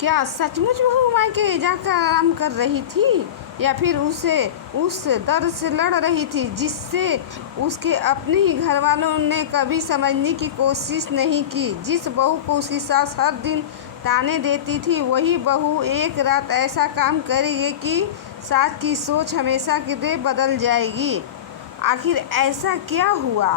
क्या सचमुच बहू मायके जाकर आराम कर रही थी या फिर उसे उस दर्द से लड़ रही थी जिससे उसके अपने ही घर वालों ने कभी समझने की कोशिश नहीं की। जिस बहू को उसकी सास हर दिन ताने देती थी वही बहू एक रात ऐसा काम करेगी कि सास की सोच हमेशा के लिए बदल जाएगी। आखिर ऐसा क्या हुआ,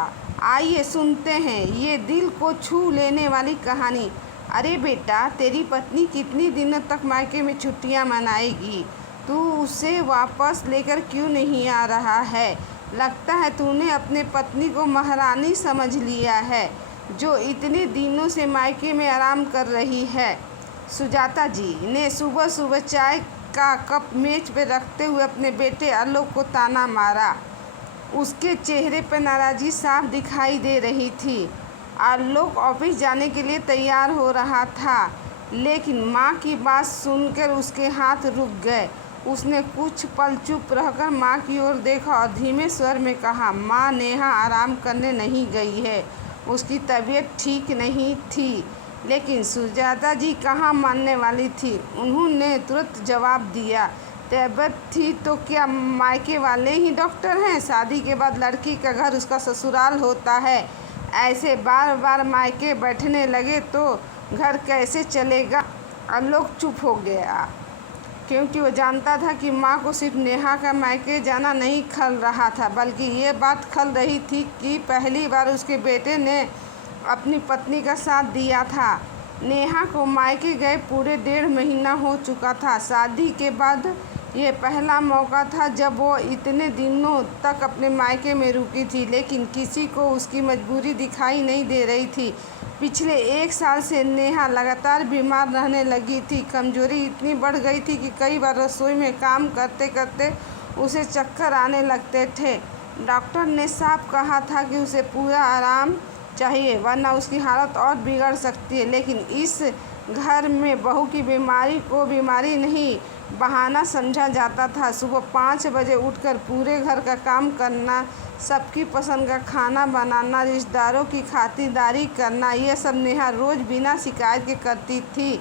आइए सुनते हैं ये दिल को छू लेने वाली कहानी। अरे बेटा, तेरी पत्नी कितनी दिनों तक मायके में छुट्टियां मनाएगी? तू उसे वापस लेकर क्यों नहीं आ रहा है? लगता है तूने अपने पत्नी को महारानी समझ लिया है जो इतने दिनों से मायके में आराम कर रही है। सुजाता जी ने सुबह सुबह चाय का कप मेज पर रखते हुए अपने बेटे आलोक को ताना मारा। उसके चेहरे पर नाराज़गी साफ दिखाई दे रही थी। आलोक ऑफिस जाने के लिए तैयार हो रहा था, लेकिन माँ की बात सुनकर उसके हाथ रुक गए। उसने कुछ पल चुप रहकर माँ की ओर देखा और धीमे स्वर में कहा, माँ, नेहा आराम करने नहीं गई है, उसकी तबीयत ठीक नहीं थी। लेकिन सुजाता जी कहाँ मानने वाली थी। उन्होंने तुरंत जवाब दिया, तबीयत थी तो क्या मायके वाले ही डॉक्टर हैं? शादी के बाद लड़की का घर उसका ससुराल होता है। ऐसे बार बार मायके बैठने लगे तो घर कैसे चलेगा? आलोक चुप हो गया क्योंकि वो जानता था कि माँ को सिर्फ नेहा का मायके जाना नहीं खल रहा था, बल्कि ये बात खल रही थी कि पहली बार उसके बेटे ने अपनी पत्नी का साथ दिया था। नेहा को मायके गए पूरे 1.5 महीना हो चुका था। शादी के बाद ये पहला मौका था जब वो इतने दिनों तक अपने मायके में रुकी थी, लेकिन किसी को उसकी मजबूरी दिखाई नहीं दे रही थी। पिछले 1 साल से नेहा लगातार बीमार रहने लगी थी। कमजोरी इतनी बढ़ गई थी कि कई बार रसोई में काम करते करते उसे चक्कर आने लगते थे। डॉक्टर ने साफ कहा था कि उसे पूरा आराम चाहिए वरना उसकी हालत और बिगड़ सकती है। लेकिन इस घर में बहू की बीमारी को बीमारी नहीं, बहाना समझा जाता था। सुबह 5 बजे उठकर पूरे घर का काम करना, सबकी पसंद का खाना बनाना, रिश्तेदारों की खातिरदारी करना, यह सब नेहा रोज़ बिना शिकायत के करती थी।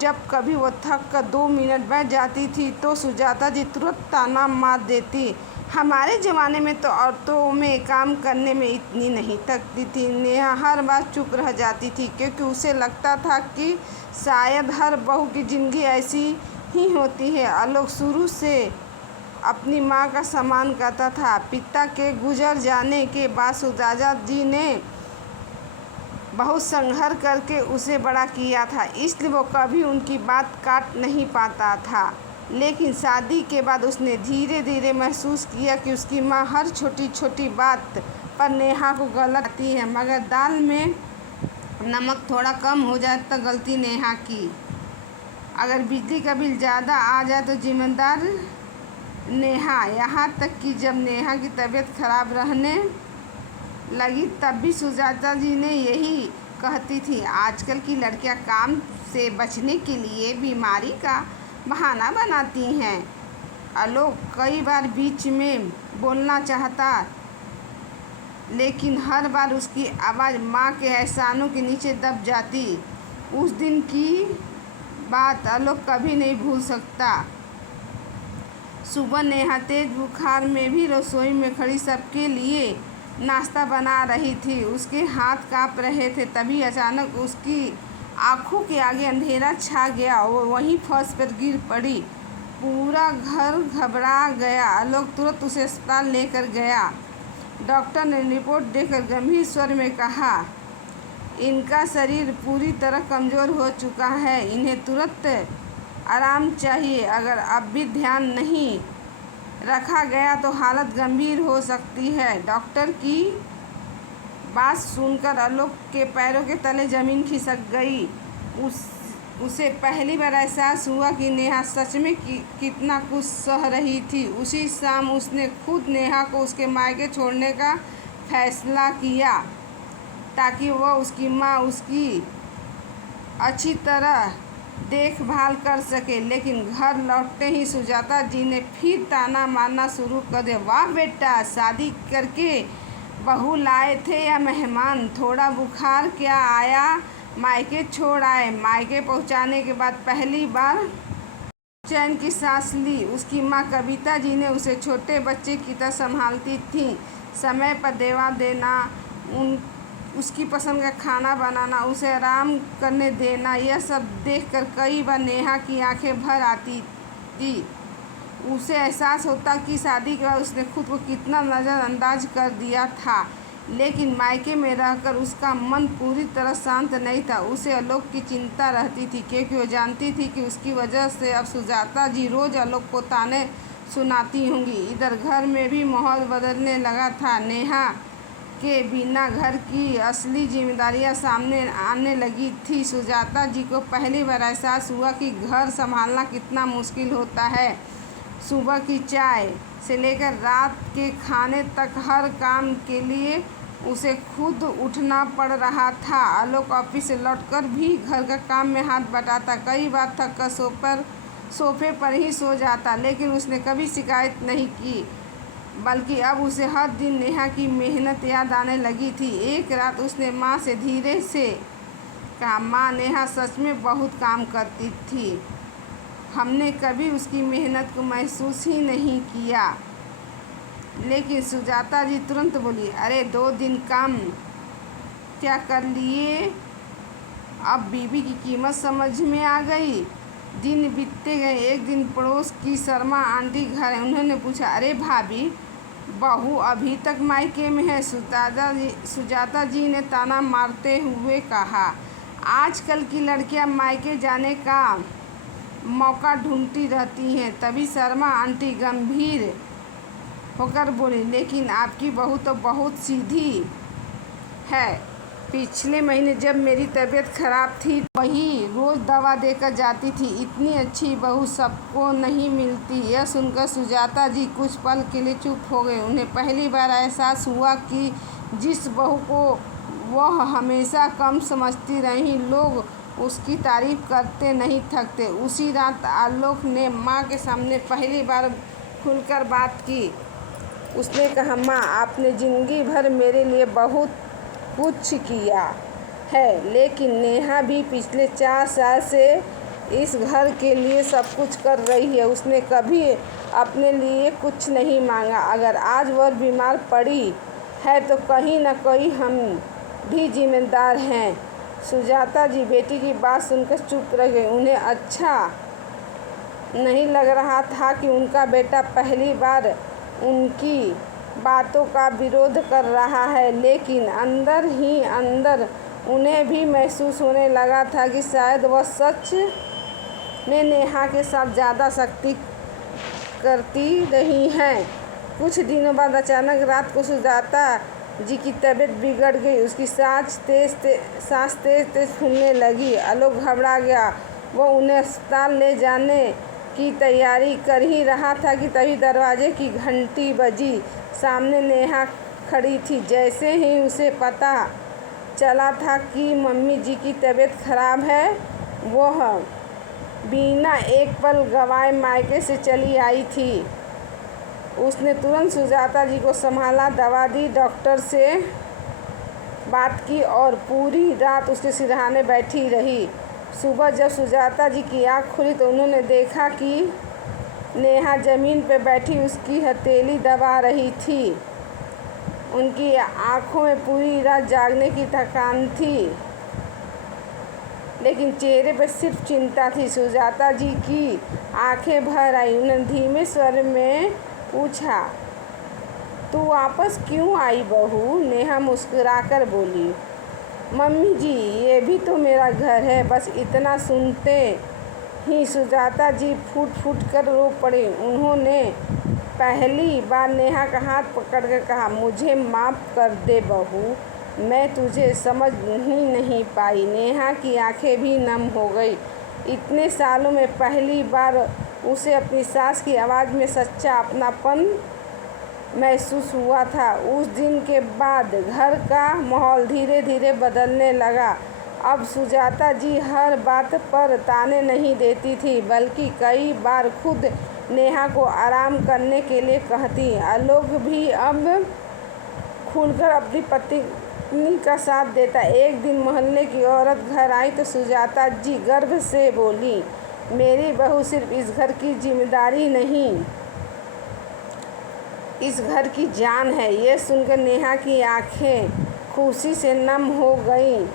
जब कभी वो थक कर 2 मिनट बैठ जाती थी तो सुजाता जी तुरंत ताना मार देती, हमारे ज़माने में तो औरतों में काम करने में इतनी नहीं थकती थी। नेहा हर बार चुप रह जाती थी क्योंकि उसे लगता था कि शायद हर बहू की ज़िंदगी ऐसी ही होती है। आलोक शुरू से अपनी माँ का सम्मान करता था। पिता के गुजर जाने के बाद सुजाता जी ने बहुत संघर्ष करके उसे बड़ा किया था, इसलिए वो कभी उनकी बात काट नहीं पाता था। लेकिन शादी के बाद उसने धीरे धीरे महसूस किया कि उसकी माँ हर छोटी छोटी बात पर नेहा को गलत आती है। मगर दाल में नमक थोड़ा कम हो जाए तो गलती नेहा की। अगर बिजली का बिल ज़्यादा आ जाए तो जिम्मेदार नेहा। यहाँ तक कि जब नेहा की तबीयत खराब रहने लगी तब भी सुजाता जी ने यही कहती थी, आजकल की लड़कियाँ काम से बचने के लिए बीमारी का बहाना बनाती हैं। आलोक कई बार बीच में बोलना चाहता, लेकिन हर बार उसकी आवाज़ माँ के एहसानों के नीचे दब जाती। उस दिन की बात आलोक कभी नहीं भूल सकता। सुबह नेहा तेज बुखार में भी रसोई में खड़ी सबके लिए नाश्ता बना रही थी। उसके हाथ काँप रहे थे। तभी अचानक उसकी आंखों के आगे अंधेरा छा गया। वो वहीं फर्श पर गिर पड़ी। पूरा घर घबरा गया। आलोक तुरंत उसे अस्पताल लेकर गया। डॉक्टर ने रिपोर्ट देखकर गंभीर स्वर में कहा, इनका शरीर पूरी तरह कमज़ोर हो चुका है, इन्हें तुरंत आराम चाहिए। अगर अब भी ध्यान नहीं रखा गया तो हालत गंभीर हो सकती है। डॉक्टर की बात सुनकर आलोक के पैरों के तले ज़मीन खिसक गई। उसे पहली बार एहसास हुआ कि नेहा सच में कितना कुछ सह रही थी। उसी शाम उसने खुद नेहा को उसके मायके छोड़ने का फैसला किया ताकि वह उसकी माँ उसकी अच्छी तरह देखभाल कर सके। लेकिन घर लौटते ही सुजाता जी ने फिर ताना मारना शुरू कर दिया, वाह बेटा, शादी करके बहू लाए थे या मेहमान? थोड़ा बुखार क्या आया मायके छोड़ आए। मायके पहुंचाने के बाद पहली बार चैन की सांस ली। उसकी माँ कविता जी ने उसे छोटे बच्चे की तरह संभालती थीं। समय पर दवा देना, उसकी पसंद का खाना बनाना, उसे आराम करने देना, यह सब देखकर कई बार नेहा की आंखें भर आती थी। उसे एहसास होता कि शादी के बाद उसने खुद को कितना नज़रअंदाज कर दिया था। लेकिन मायके में रहकर उसका मन पूरी तरह शांत नहीं था। उसे आलोक की चिंता रहती थी, क्योंकि वो जानती थी कि उसकी वजह से अब सुजाता जी रोज़ आलोक को ताने सुनाती होंगी। इधर घर में भी माहौल बदलने लगा था। नेहा के बिना घर की असली जिम्मेदारियां सामने आने लगी थी। सुजाता जी को पहली बार एहसास हुआ कि घर संभालना कितना मुश्किल होता है। सुबह की चाय से लेकर रात के खाने तक हर काम के लिए उसे खुद उठना पड़ रहा था। आलोक ऑफिस से लौटकर भी घर का काम में हाथ बटाता। कई बार थक कर सोफे पर ही सो जाता, लेकिन उसने कभी शिकायत नहीं की, बल्कि अब उसे हर दिन नेहा की मेहनत याद आने लगी थी। एक रात उसने माँ से धीरे से कहा, माँ, नेहा सच में बहुत काम करती थी। हमने कभी उसकी मेहनत को महसूस ही नहीं किया। लेकिन सुजाता जी तुरंत बोली, अरे 2 दिन काम क्या कर लिए, अब बीवी की कीमत समझ में आ गई। दिन बीतते गए। एक दिन पड़ोस की शर्मा आंटी घर है। उन्होंने पूछा, अरे भाभी, बहू अभी तक मायके में है? सुजाता जी ने ताना मारते हुए कहा, आजकल की लड़कियां मायके जाने का मौका ढूंढती रहती हैं। तभी शर्मा आंटी गंभीर होकर बोली, लेकिन आपकी बहू तो बहुत सीधी है। पिछले महीने जब मेरी तबीयत खराब थी, वही रोज़ दवा देकर जाती थी। इतनी अच्छी बहू सबको नहीं मिलती। यह सुनकर सुजाता जी कुछ पल के लिए चुप हो गए। उन्हें पहली बार एहसास हुआ कि जिस बहू को वह हमेशा कम समझती रहीं, लोग उसकी तारीफ करते नहीं थकते। उसी रात आलोक ने माँ के सामने पहली बार खुलकर बात की। उसने कहा, माँ, आपने ज़िंदगी भर मेरे लिए बहुत कुछ किया है, लेकिन नेहा भी पिछले 4 साल से इस घर के लिए सब कुछ कर रही है। उसने कभी अपने लिए कुछ नहीं मांगा। अगर आज वह बीमार पड़ी है तो कहीं न कहीं हम भी जिम्मेदार हैं। सुजाता जी बेटी की बात सुनकर चुप रह गई। उन्हें अच्छा नहीं लग रहा था कि उनका बेटा पहली बार उनकी बातों का विरोध कर रहा है, लेकिन अंदर ही अंदर उन्हें भी महसूस होने लगा था कि शायद वह सच में नेहा के साथ ज़्यादा सख्ती करती रही हैं। कुछ दिनों बाद अचानक रात को सुजाता जी की तबीयत बिगड़ गई। उसकी सांस तेज फूलने लगी। आलोक घबरा गया। वह उन्हें अस्पताल ले जाने की तैयारी कर ही रहा था कि तभी दरवाजे की घंटी बजी। सामने नेहा खड़ी थी। जैसे ही उसे पता चला था कि मम्मी जी की तबीयत खराब है, वह बिना एक पल गंवाए मायके से चली आई थी। उसने तुरंत सुजाता जी को संभाला, दवा दी, डॉक्टर से बात की और पूरी रात उसके सिरहाने बैठी रही। सुबह जब सुजाता जी की आँख खुली तो उन्होंने देखा कि नेहा ज़मीन पर बैठी उसकी हथेली दबा रही थी। उनकी आँखों में पूरी रात जागने की थकान थी, लेकिन चेहरे पर सिर्फ चिंता थी। सुजाता जी की आंखें भर आई। उन्होंने धीमे स्वर में पूछा, तू वापस क्यों आई बहू? नेहा मुस्कुराकर बोली, मम्मी जी, ये भी तो मेरा घर है। बस इतना सुनते ही सुजाता जी फूट फूट कर रो पड़े। उन्होंने पहली बार नेहा का हाथ पकड़कर कहा, मुझे माफ़ कर दे बहू, मैं तुझे समझ ही नहीं पाई। नेहा की आंखें भी नम हो गई। इतने सालों में पहली बार उसे अपनी सास की आवाज़ में सच्चा अपनापन महसूस हुआ था। उस दिन के बाद घर का माहौल धीरे धीरे बदलने लगा। अब सुजाता जी हर बात पर ताने नहीं देती थी, बल्कि कई बार खुद नेहा को आराम करने के लिए कहती। आलोक भी अब खुलकर अपनी पत्नी का साथ देता। एक दिन मोहल्ले की औरत घर आई तो सुजाता जी गर्व से बोली, मेरी बहू सिर्फ इस घर की जिम्मेदारी नहीं, इस घर की जान है। ये सुनकर नेहा की आंखें खुशी से नम हो गईं।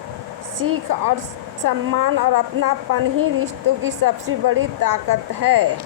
सीख और सम्मान और अपनापन ही रिश्तों की सबसे बड़ी ताकत है।